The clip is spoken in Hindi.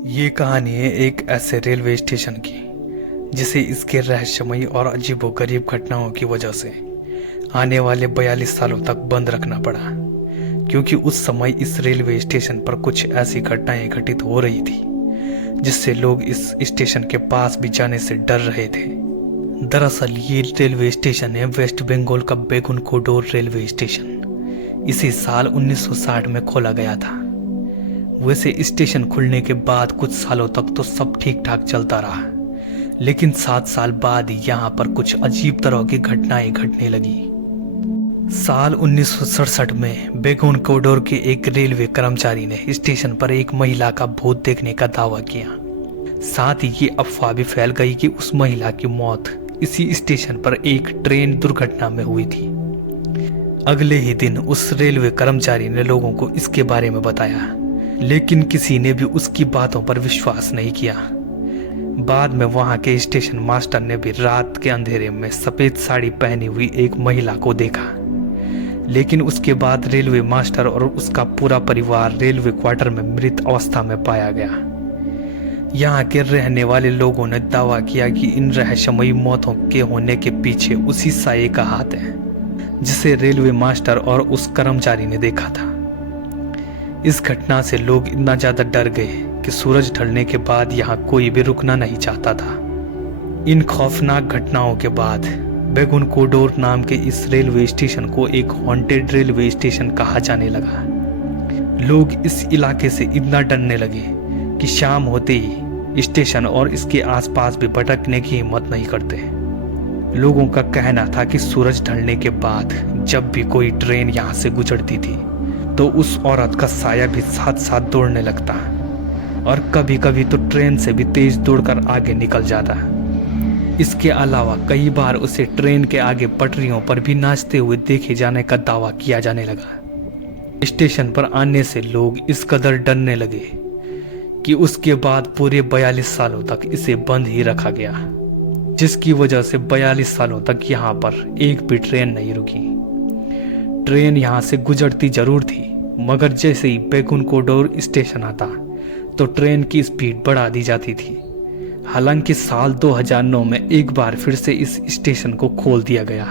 ये कहानी है एक ऐसे रेलवे स्टेशन की जिसे इसके रहस्यमयी और अजीबोगरीब घटनाओं की वजह से आने वाले 42 सालों तक बंद रखना पड़ा, क्योंकि उस समय इस रेलवे स्टेशन पर कुछ ऐसी घटनाएं घटित हो रही थी जिससे लोग इस स्टेशन के पास भी जाने से डर रहे थे। दरअसल ये रेलवे स्टेशन है वेस्ट बंगाल का बेगुनकोडोर रेलवे स्टेशन। इसे साल 1960 में खोला गया था। वैसे स्टेशन खुलने के बाद कुछ सालों तक तो सब ठीक ठाक चलता रहा, लेकिन 7 साल बाद यहाँ पर कुछ अजीब तरह की घटनाएं घटने लगी। साल 1967 में बेगुनकोडोर के एक रेलवे कर्मचारी ने स्टेशन पर एक महिला का भूत देखने का दावा किया। साथ ही ये अफवाह भी फैल गई कि उस महिला की मौत इसी स्टेशन पर एक ट्रेन दुर्घटना में हुई थी। अगले ही दिन उस रेलवे कर्मचारी ने लोगों को इसके बारे में बताया, लेकिन किसी ने भी उसकी बातों पर विश्वास नहीं किया। बाद में वहां के स्टेशन मास्टर ने भी रात के अंधेरे में सफेद साड़ी पहनी हुई एक महिला को देखा, लेकिन उसके बाद रेलवे मास्टर और उसका पूरा परिवार रेलवे क्वार्टर में मृत अवस्था में पाया गया। यहाँ के रहने वाले लोगों ने दावा किया कि इन रहस्यमयी मौतों के होने के पीछे उसी साये का हाथ है जिसे रेलवे मास्टर और उस कर्मचारी ने देखा था। इस घटना से लोग इतना ज्यादा डर गए कि सूरज ढलने के बाद यहाँ कोई भी रुकना नहीं चाहता था। इन खौफनाक घटनाओं के बाद बेगुनकोडोर नाम के इस रेलवे स्टेशन को एक हॉन्टेड रेलवे स्टेशन कहा जाने लगा। लोग इस इलाके से इतना डरने लगे कि शाम होते ही स्टेशन और इसके आसपास भी भटकने की हिम्मत नहीं करते। लोगों का कहना था कि सूरज ढलने के बाद जब भी कोई ट्रेन यहाँ से गुजरती थी तो उस औरत का साया भी साथ साथ दौड़ने लगता, और कभी कभी तो ट्रेन से भी तेज दौड़कर आगे निकल जाता। इसके अलावा कई बार उसे ट्रेन के आगे पटरियों पर भी नाचते हुए देखे जाने का दावा किया जाने लगा। स्टेशन पर आने से लोग इस कदर डरने लगे कि उसके बाद पूरे 42 सालों तक इसे बंद ही रखा गया, जिसकी वजह से 42 सालों तक यहाँ पर एक भी ट्रेन नहीं रुकी। ट्रेन यहाँ से गुजरती जरूर थी, मगर जैसे ही बेगुनकोडोर स्टेशन आता तो ट्रेन की स्पीड बढ़ा दी जाती थी। हालांकि साल 2009 में एक बार फिर से इस स्टेशन को खोल दिया गया।